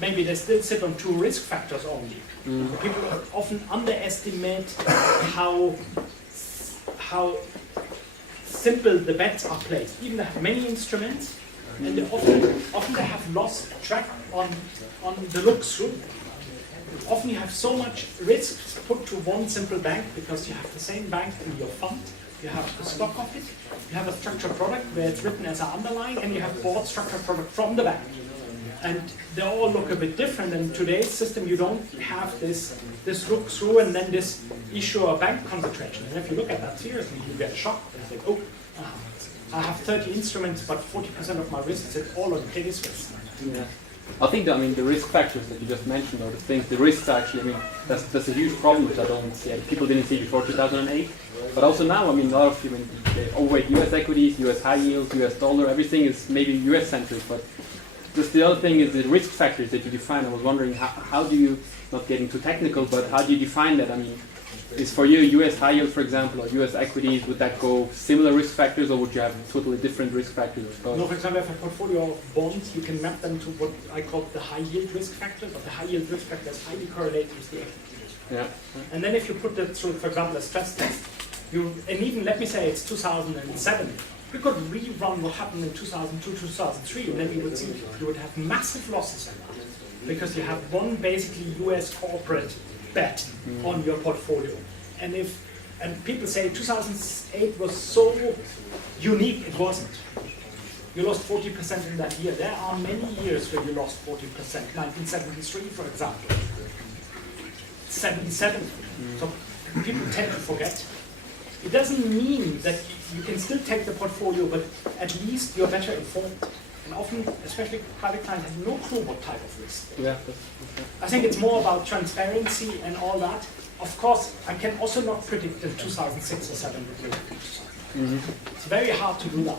maybe they still sit on 2 risk factors only. People often underestimate how simple the bets are placed. Even they have many instruments, and they often they have lost track on the look-through. Often you have so much risk put to one simple bank because you have the same bank in your fund. You have the stock of it, you have a structured product where it's written as an underlying, and you have bought structured product from the bank. And they all look a bit different. In today's system, you don't have this look through and then this issue or bank concentration. And if you look at that seriously, you get shocked and think, oh, I have 30 instruments, but 40% of my risk is all on Credit Suisse. Yeah. I think that, the risk factors that you just mentioned, or the risks actually, that's a huge problem which I don't see. People didn't see before 2008, but also now, a lot of you, they overweight US equities, US high yields, US dollar, everything is maybe US centric, but just the other thing is the risk factors that you define. I was wondering, how do you, not getting too technical, but how do you define that? Is for you US high yield, for example, or US equities, would that go similar risk factors, or would you have totally different risk factors? No, for example, if a portfolio of bonds, you can map them to what I call the high yield risk factor, but the high yield risk factor is highly correlated with the equity. Yeah. And then if you put that through, for example, a stress test, and even let me say it's 2007, you could rerun what happened in 2002, 2003, and then you would see you would have massive losses on that, because you have one basically US corporate bet on your portfolio. And people say 2008 was so unique, it wasn't. You lost 40% in that year. There are many years where you lost 40%. 1973, for example. 77. So people tend to forget. It doesn't mean that you can still take the portfolio, but at least you're better informed. And often, especially private clients, have no clue what type of risk. Yeah. I think it's more about transparency and all that. Of course, I can also not predict in 2006 or 7 what will happen. It's very hard to do that.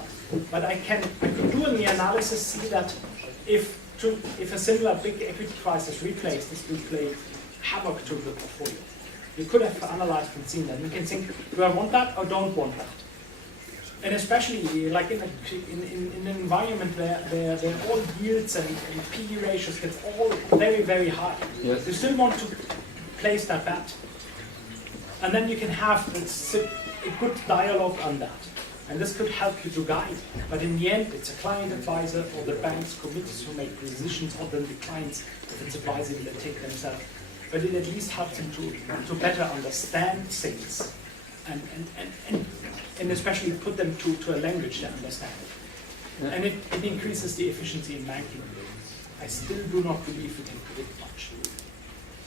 But I could do in the analysis see that if a similar big equity crisis replays, this will play havoc to the portfolio. You could have analyzed and seen that. You can think, do I want that or don't want that? And especially like in an environment where all yields and PE ratios get all very, very high. Yes. You still want to place that bet. And then you can have a good dialogue on that. And this could help you to guide. But in the end, it's a client advisor or the bank's committees who make decisions, or then the clients, if it's advising, they take themselves. But it at least helps them to better understand things. And especially put them to a language they understand. Yeah. And it increases the efficiency in banking. I still do not believe we can predict much.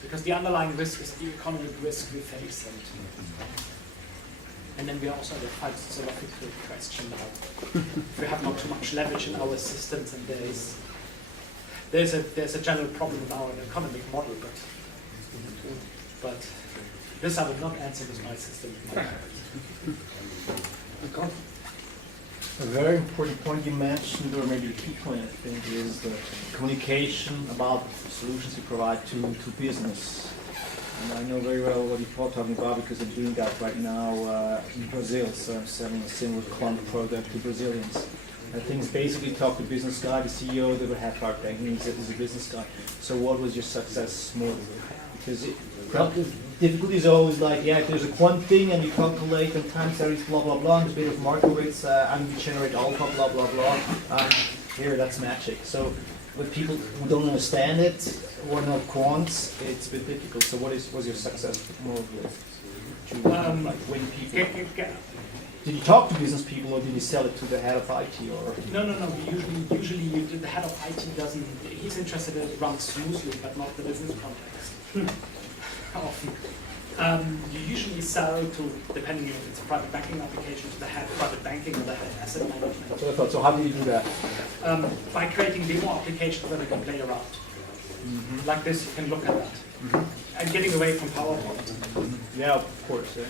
Because the underlying risk is the economic risk we face. And then we also have a quite philosophical question now. If we have not too much leverage in our systems, and there's a general problem with our economic model, but this I will not answer with my system. A very important point you mentioned, or maybe a key point I think, is the communication about the solutions you provide to business. And I know very well what you're talking about because I'm doing that right now in Brazil. So I'm selling a similar quant product to Brazilians. And things basically talk to business guy, the CEO, they would have hard banking, he's a business guy. So what was your success model? Because the difficulty is always like, yeah, if there's a quant thing and you calculate and time series, blah, blah, blah, and there's a bit of market rates, and you generate alpha, blah, blah, blah. Here, that's magic. So with people who don't understand it, or not quants, it's a bit difficult. So what was your success model? Like win people? Did you talk to business people, or did you sell it to the head of IT? Or No. Usually the head of IT doesn't. He's interested in it runs smoothly, but not the business context. Often, you usually sell to, depending if it's a private banking application, to the head of private banking or the head of asset management. So I thought. So how do you do that? By creating demo applications where they can play around. Mm-hmm. Like this, you can look at that. Mm-hmm. And getting away from PowerPoint. Mm-hmm. Yeah, of course. Yeah.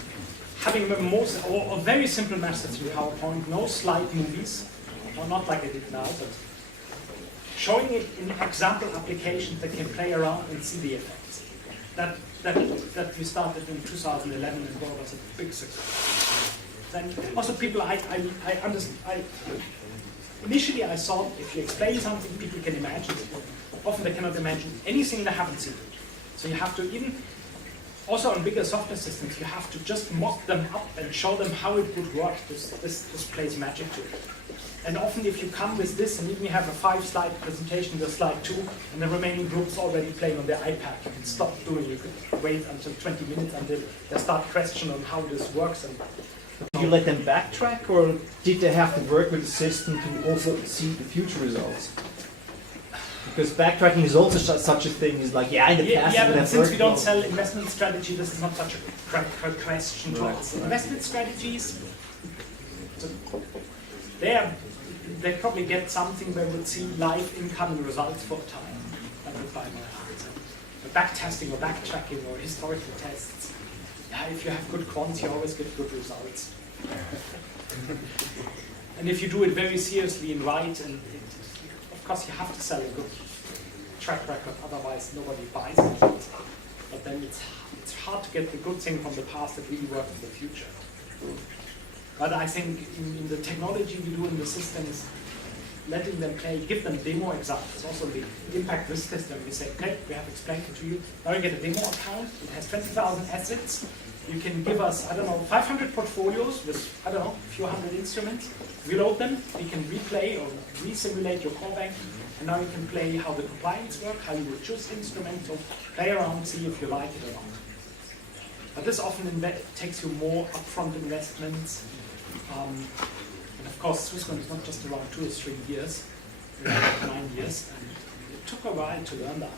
Having the most, or very simple methods in PowerPoint, no slide movies, or not like I did now, but showing it in example applications that can play around and see the effects. That we started in 2011 and was a big success. Then also people, initially I thought if you explain something, people can imagine it. often they cannot imagine anything they haven't seen. So you have to even, also on bigger software systems, you have to just mock them up and show them how it would work. This plays magic to it. And often if you come with this and even you have a 5-slide presentation with slide 2 and the remaining group's already playing on their iPad, you can stop doing, you could wait until 20 minutes until they start questioning on how this works. And did you let them backtrack, or did they have to work with the system to also see the future results? Because backtracking is also such a thing. Is like, yeah, in the past. Yeah, but since we don't sell investment strategy, this is not such a question to answer. Investment strategies, so they probably get something where we would see live incoming results for a time. That would buy my heart. So backtesting or backtracking or historical tests. Yeah, if you have good quants, you always get good results. And if you do it very seriously and right, and of course you have to sell a good track record, otherwise nobody buys it. But then it's hard to get the good thing from the past that really works in the future. But I think in the technology we do in the systems, letting them play, give them demo examples. Also the impact risk system, we say, okay, we have explained it to you. Now you get a demo account, it has 20,000 assets. You can give us, 500 portfolios with, a few hundred instruments. We load them, we can replay or re-simulate your core bank, and now you can play how the compliance work, how you would choose instruments, or play around, see if you like it or not. But this often takes you more upfront investments. And of course, Swisscom is not just around 2 or 3 years, 9 years, and it took a while to learn that.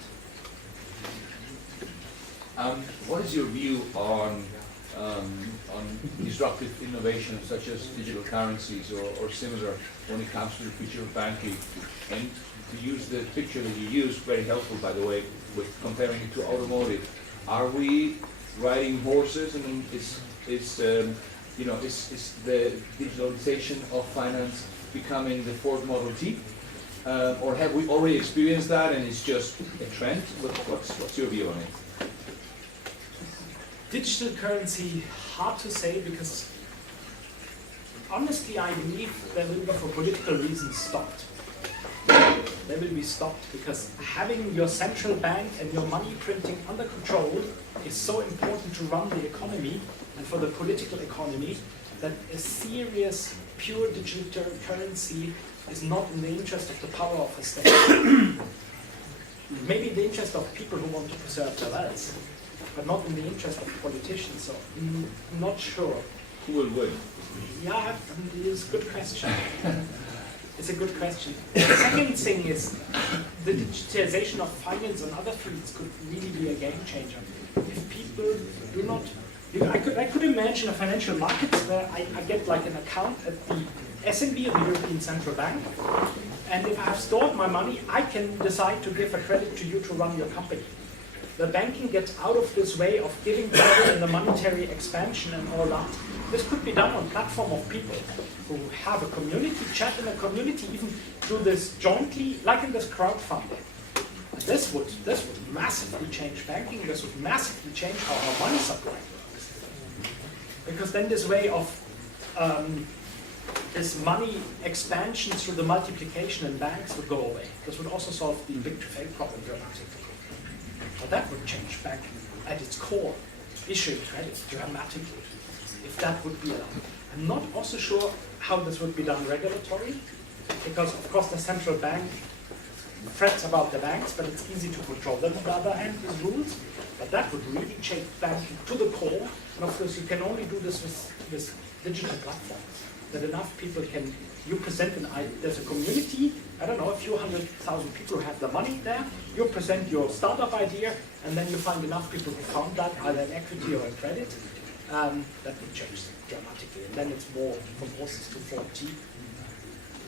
What is your view on disruptive innovations such as digital currencies or similar when it comes to the future of banking? And to use the picture that you used, very helpful by the way, with comparing it to automotive. Are we riding horses? I mean, is the digitalization of finance becoming the Ford Model T? Or have we already experienced that and it's just a trend? What's your view on it? Digital currency, hard to say, because honestly I believe they will be for political reasons stopped. They will be stopped because having your central bank and your money printing under control is so important to run the economy and for the political economy that a serious, pure digital currency is not in the interest of the power of a state. Maybe in the interest of people who want to preserve their wealth, but not in the interest of politicians. So I'm not sure. Who will win? Yeah, it's a good question. It's a good question. The second thing is the digitization of finance and other fields could really be a game changer. If people do not, I could imagine a financial market where I get like an account at the SNB, the European Central Bank, and if I have stored my money, I can decide to give a credit to you to run your company. The banking gets out of this way of giving credit and the monetary expansion and all that. This could be done on platform of people who have a community, chat in a community, even do this jointly, like in this crowdfunding. This would massively change banking. This would massively change how our money supply works. Because then this way of this money expansion through the multiplication in banks would go away. This would also solve the big to fail problem dramatically. But that would change banking at its core, issuing credit dramatically, if that would be allowed. I'm not also sure how this would be done regulatory, because of course the central bank frets about the banks, but it's easy to control them on the other hand with rules. But that would really change banking to the core, and of course you can only do this with digital platforms, that enough people can, you present there's a community, a few 100,000 people who have the money there, you present your startup idea, and then you find enough people who found that, either in equity or in credit, that would change dramatically. And then it's more from horses to 4T,